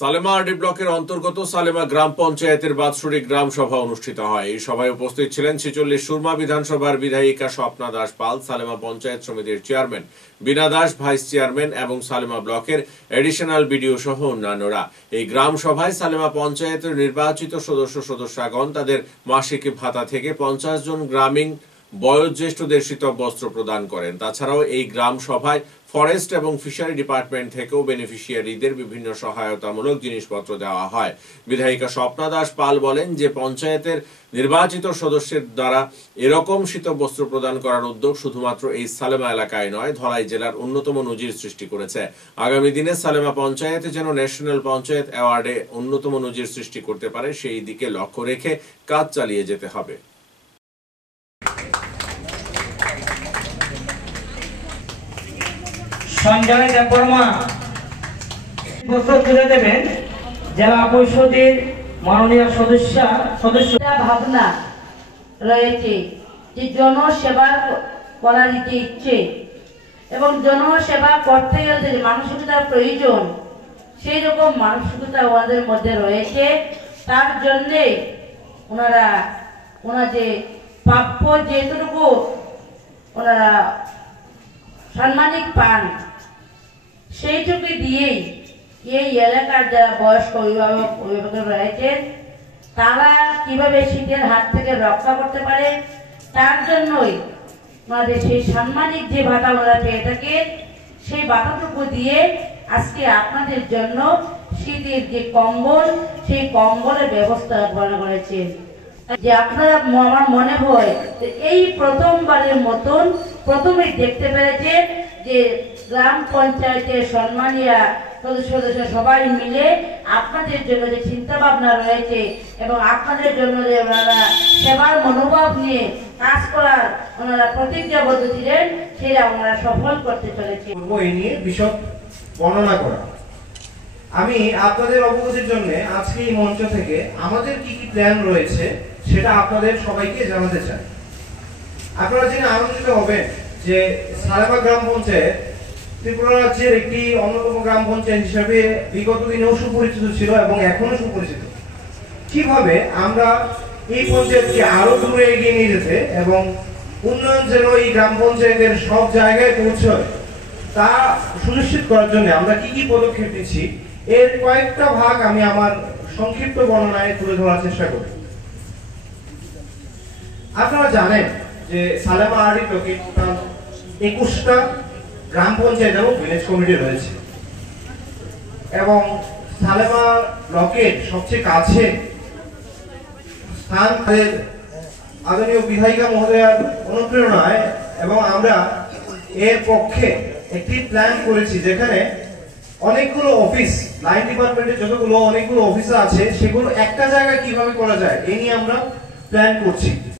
Salema RD ব্লকের অন্তর্গত সালেমা গ্রাম পঞ্চায়েতের বাৎসরিক গ্রাম সভা অনুষ্ঠিত হয়। এই সভায় উপস্থিত ছিলেন ৪৬ সুরমা বিধানসভার বিধায়িকা স্বপ্না দাস পাল, সালেমা পঞ্চায়েত সমিতির চেয়ারম্যান বিনা দাস, ভাইস চেয়ারম্যান এবং সালেমা ব্লকের এডিশনাল বিডিও সহ অন্যান্যরা। এই গ্রাম সভায় সালেমা পঞ্চায়েতের নির্বাচিত সদস্যগণ তাদের মাসিক ভাতা থেকে 50 জন গ্রামীণ বয়োজ্যেষ্ঠদের শীতল বস্ত্র প্রদান করেন। তাছাড়াও এই গ্রাম সভায় ফরেস্ট এবং ফিশারি ডিপার্টমেন্ট থেকেও বেনিফিশিয়ারিদের বিভিন্ন সহায়তামূলক জিনিসপত্র দেওয়া হয়। বিধায়িকা স্বপ্না দাস পাল বলেন যে পঞ্চায়েতের নির্বাচিত সদস্যের দ্বারা এরকম শীতল বস্ত্র প্রদান করার উদ্যোগ শুধুমাত্র এই সালেমা এলাকায় নয়, ধলাই জেলার অন্যতম নজির সৃষ্টি করেছে। আগামী দিনে সালেমা পঞ্চায়েতে যেন ন্যাশনাল পঞ্চায়েত অ্যাওয়ার্ডে অন্যতম নজির সৃষ্টি করতে পারে, সেই দিকে লক্ষ্য রেখে কাজ চালিয়ে যেতে হবে। সঞ্জয় দেববর্মা বছর তুলে দেবেন জেলা পরিষদের মাননীয় সদস্য ভাবনা রয়েছে যে জনসেবা করার যে ইচ্ছে এবং জনসেবা করতে গেলে যে মানসিকতার প্রয়োজন, সেই রকম মানসিকতা ওনাদের মধ্যে রয়েছে। তার জন্যে ওনাদের প্রাপ্য যেটুকু ওনারা সাম্মানিক পান, সেইটুকু দিয়েই এই এলাকার যারা বয়স্ক অভিভাবক রয়েছেন তারা কিভাবে শীতের হাত থেকে রক্ষা করতে পারে, তার জন্যই ওনাদের সেই সাম্মানিক যে ভাতা ওনারা পেয়ে থাকে, সেই ভাতাটুকু দিয়ে আজকে আপনাদের জন্য শীতের যে কম্বল, সেই কম্বলের ব্যবস্থা করেছেন। যে আপনারা, আমার মনে হয় এই প্রথমবারের মতন প্রথমেই দেখতে পেরেছে যে গ্রাম পঞ্চায়েতের সম্মানীয় সদস্য সবাই মিলে আপনাদের জন্য যে চিন্তা ভাবনা রয়েছে এবং আপনাদের জন্য যে ওনারা সেবার মনোভাব নিয়ে কাজ করার ওনারা প্রতিজ্ঞাবদ্ধ ছিলেন, সেটা ওনারা সফল করতে চলেছে। এই নিয়ে বিশদ বর্ণনা করা। আমি আপনাদের অবগতির জন্য আজকে এই মঞ্চ থেকে আমাদের কি কি প্ল্যান রয়েছে সেটা আপনাদের সবাইকে জানাতে চাই। আপনারা জেনে আনন্দিত হবেন যে সালেমা গ্রাম পঞ্চায়েত ত্রিপুরা রাজ্যের একটি অন্যতম গ্রাম পঞ্চায়েত হিসেবে বিগত দিনেও সুপরিচিত ছিল এবং এখনো সুপরিচিত। কিভাবে আমরা এই পঞ্চায়েতকে আরো দূরে এগিয়ে নিয়ে যেতে এবং উন্নয়ন যেন এই গ্রাম পঞ্চায়েতের সব জায়গায় পৌঁছয় তা সুনিশ্চিত করার জন্য আমরা কি কি পদক্ষেপ নিচ্ছি, এর কয়েকটা ভাগ আমি আমার সংক্ষিপ্ত বর্ণনায় তুলে ধরার চেষ্টা করি। আপনারা জানেন যে সালেমা আরডি ব্লকে 21টা গ্রাম পঞ্চায়েত এবং ভিলেজ কমিটি রয়েছে এবং সালেমা ব্লকের সবচেয়ে কাছে স্থান আদরণীয় বিধায়িকা মহোদয়ার অনুপ্রেরণায় এবং আমরা এর পক্ষে একটি প্ল্যান করেছি, যেখানে অনেকগুলো অফিস, লাইন ডিপার্টমেন্টের যতগুলো অনেকগুলো অফিস আছে সেগুলো একটা জায়গায় কিভাবে করা যায় এই নিয়ে আমরা প্ল্যান করছি।